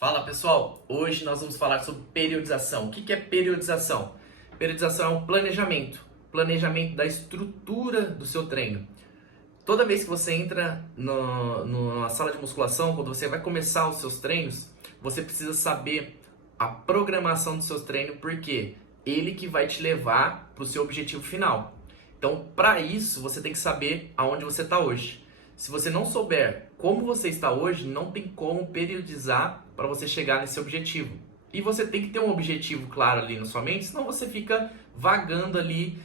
Fala pessoal, hoje nós vamos falar sobre periodização. O que é periodização? Periodização é um planejamento da estrutura do seu treino. Toda vez que você entra na sala de musculação, quando você vai começar os seus treinos, você precisa saber a programação dos seus treinos, porque ele que vai te levar para o seu objetivo final. Então, para isso, você tem que saber aonde você está hoje. Se você não souber como você está hoje, não tem como periodizar para você chegar nesse objetivo. E você tem que ter um objetivo claro ali na sua mente, senão você fica vagando ali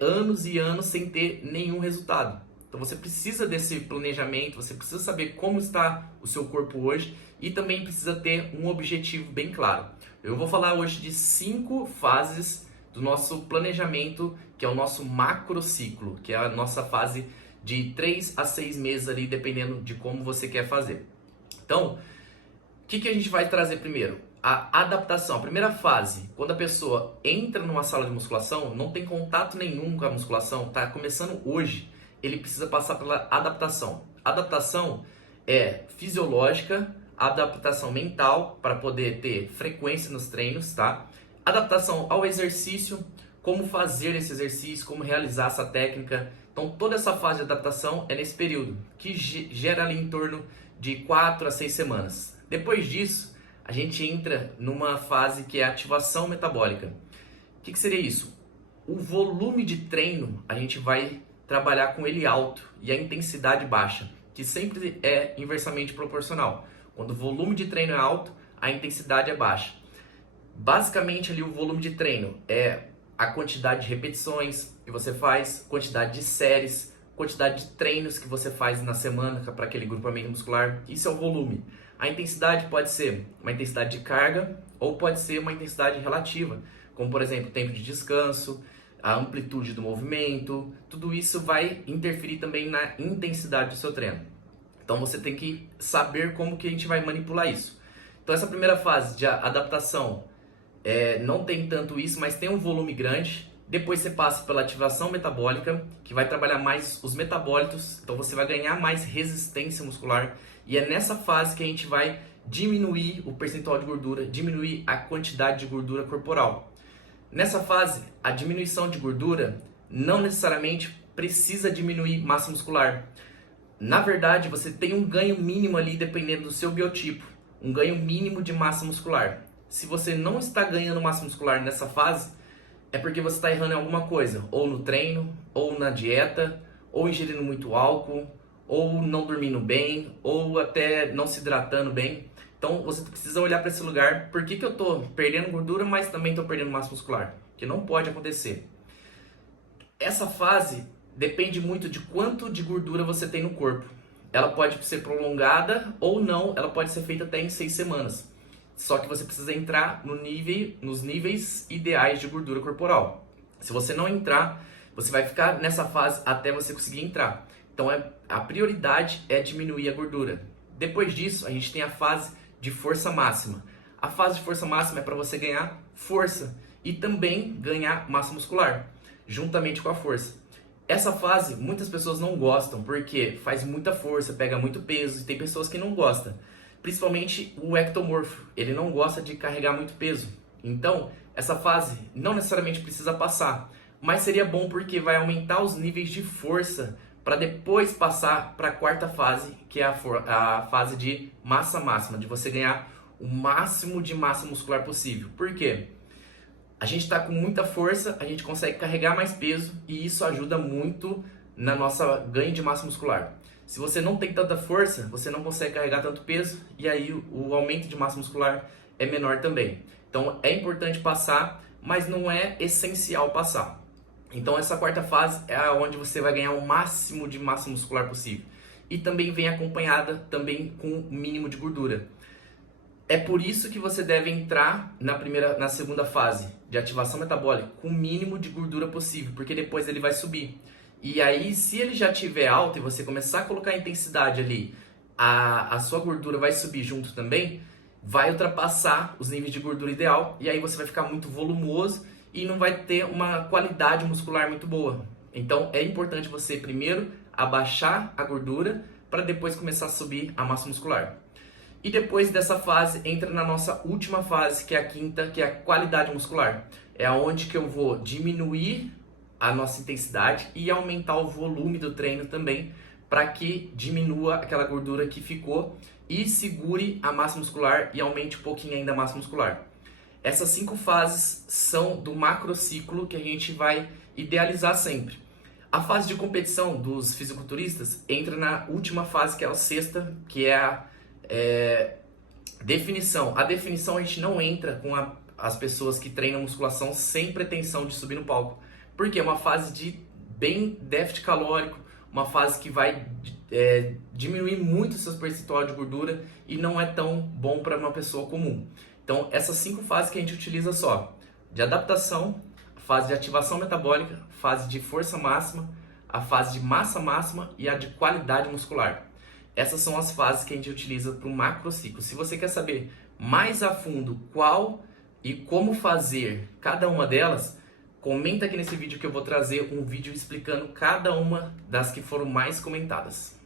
anos e anos sem ter nenhum resultado. Então você precisa desse planejamento, você precisa saber como está o seu corpo hoje e também precisa ter um objetivo bem claro. Eu vou falar hoje de 5 fases do nosso planejamento, que é o nosso macrociclo, que é a nossa fase de 3 a 6 meses ali, dependendo de como você quer fazer. Então, o que a gente vai trazer primeiro? A adaptação. A primeira fase, quando a pessoa entra numa sala de musculação, não tem contato nenhum com a musculação, está começando hoje, ele precisa passar pela adaptação. Adaptação é fisiológica, adaptação mental, para poder ter frequência nos treinos, tá? Adaptação ao exercício, como fazer esse exercício, como realizar essa técnica. Então, toda essa fase de adaptação é nesse período, que gera ali em torno de 4 a 6 semanas. Depois disso, a gente entra numa fase que é ativação metabólica. O que seria isso? O volume de treino, a gente vai trabalhar com ele alto e a intensidade baixa, que sempre é inversamente proporcional. Quando o volume de treino é alto, a intensidade é baixa. Basicamente, ali o volume de treino é a quantidade de repetições que você faz, quantidade de séries, quantidade de treinos que você faz na semana para aquele grupamento muscular. Isso é o volume. A intensidade pode ser uma intensidade de carga ou pode ser uma intensidade relativa, como por exemplo, tempo de descanso, a amplitude do movimento. Tudo isso vai interferir também na intensidade do seu treino. Então você tem que saber como que a gente vai manipular isso. Então essa primeira fase de adaptação não tem tanto isso, mas tem um volume grande. Depois você passa pela ativação metabólica, que vai trabalhar mais os metabólitos, então você vai ganhar mais resistência muscular. E é nessa fase que a gente vai diminuir o percentual de gordura, diminuir a quantidade de gordura corporal. Nessa fase, a diminuição de gordura não necessariamente precisa diminuir massa muscular. Na verdade, você tem um ganho mínimo ali, dependendo do seu biotipo, um ganho mínimo de massa muscular. Se você não está ganhando massa muscular nessa fase, é porque você está errando em alguma coisa, ou no treino, ou na dieta, ou ingerindo muito álcool, ou não dormindo bem, ou até não se hidratando bem. Então você precisa olhar para esse lugar, por que eu estou perdendo gordura, mas também estou perdendo massa muscular? Que não pode acontecer. Essa fase depende muito de quanto de gordura você tem no corpo. Ela pode ser prolongada ou não, ela pode ser feita até em 6 semanas. Só que você precisa entrar nos níveis ideais de gordura corporal. Se você não entrar, você vai ficar nessa fase até você conseguir entrar. Então a prioridade é diminuir a gordura. Depois disso, a gente tem a fase de força máxima. A fase de força máxima é para você ganhar força e também ganhar massa muscular, juntamente com a força. Essa fase muitas pessoas não gostam porque faz muita força, pega muito peso e tem pessoas que não gostam. Principalmente o ectomorfo, ele não gosta de carregar muito peso. Então, essa fase não necessariamente precisa passar, mas seria bom porque vai aumentar os níveis de força para depois passar para a quarta fase, que é a fase de massa máxima, de você ganhar o máximo de massa muscular possível. Por quê? A gente está com muita força, a gente consegue carregar mais peso e isso ajuda muito na nossa ganho de massa muscular. Se você não tem tanta força, você não consegue carregar tanto peso e aí o aumento de massa muscular é menor também. Então é importante passar, mas não é essencial passar. Então essa quarta fase é onde você vai ganhar o máximo de massa muscular possível. E também vem acompanhada também com o mínimo de gordura. É por isso que você deve entrar na segunda fase de ativação metabólica com o mínimo de gordura possível, porque depois ele vai subir. E aí, se ele já estiver alto e você começar a colocar intensidade ali, a sua gordura vai subir junto também, vai ultrapassar os níveis de gordura ideal, e aí você vai ficar muito volumoso e não vai ter uma qualidade muscular muito boa. Então, é importante você primeiro abaixar a gordura para depois começar a subir a massa muscular. E depois dessa fase entra na nossa última fase, que é a quinta, que é a qualidade muscular. É onde que eu vou diminuir a nossa intensidade e aumentar o volume do treino também, para que diminua aquela gordura que ficou e segure a massa muscular e aumente um pouquinho ainda a massa muscular. Essas 5 fases são do macrociclo que a gente vai idealizar sempre. A fase de competição dos fisiculturistas entra na última fase, que é a sexta, que é a definição. A definição a gente não entra com as pessoas que treinam musculação sem pretensão de subir no palco, porque é uma fase de bem déficit calórico, uma fase que vai diminuir muito o seu percentual de gordura e não é tão bom para uma pessoa comum. Então, essas 5 fases que a gente utiliza só: de adaptação, fase de ativação metabólica, fase de força máxima, a fase de massa máxima e a de qualidade muscular. Essas são as fases que a gente utiliza para o macrociclo. Se você quer saber mais a fundo qual e como fazer cada uma delas, comenta aqui nesse vídeo que eu vou trazer um vídeo explicando cada uma das que foram mais comentadas.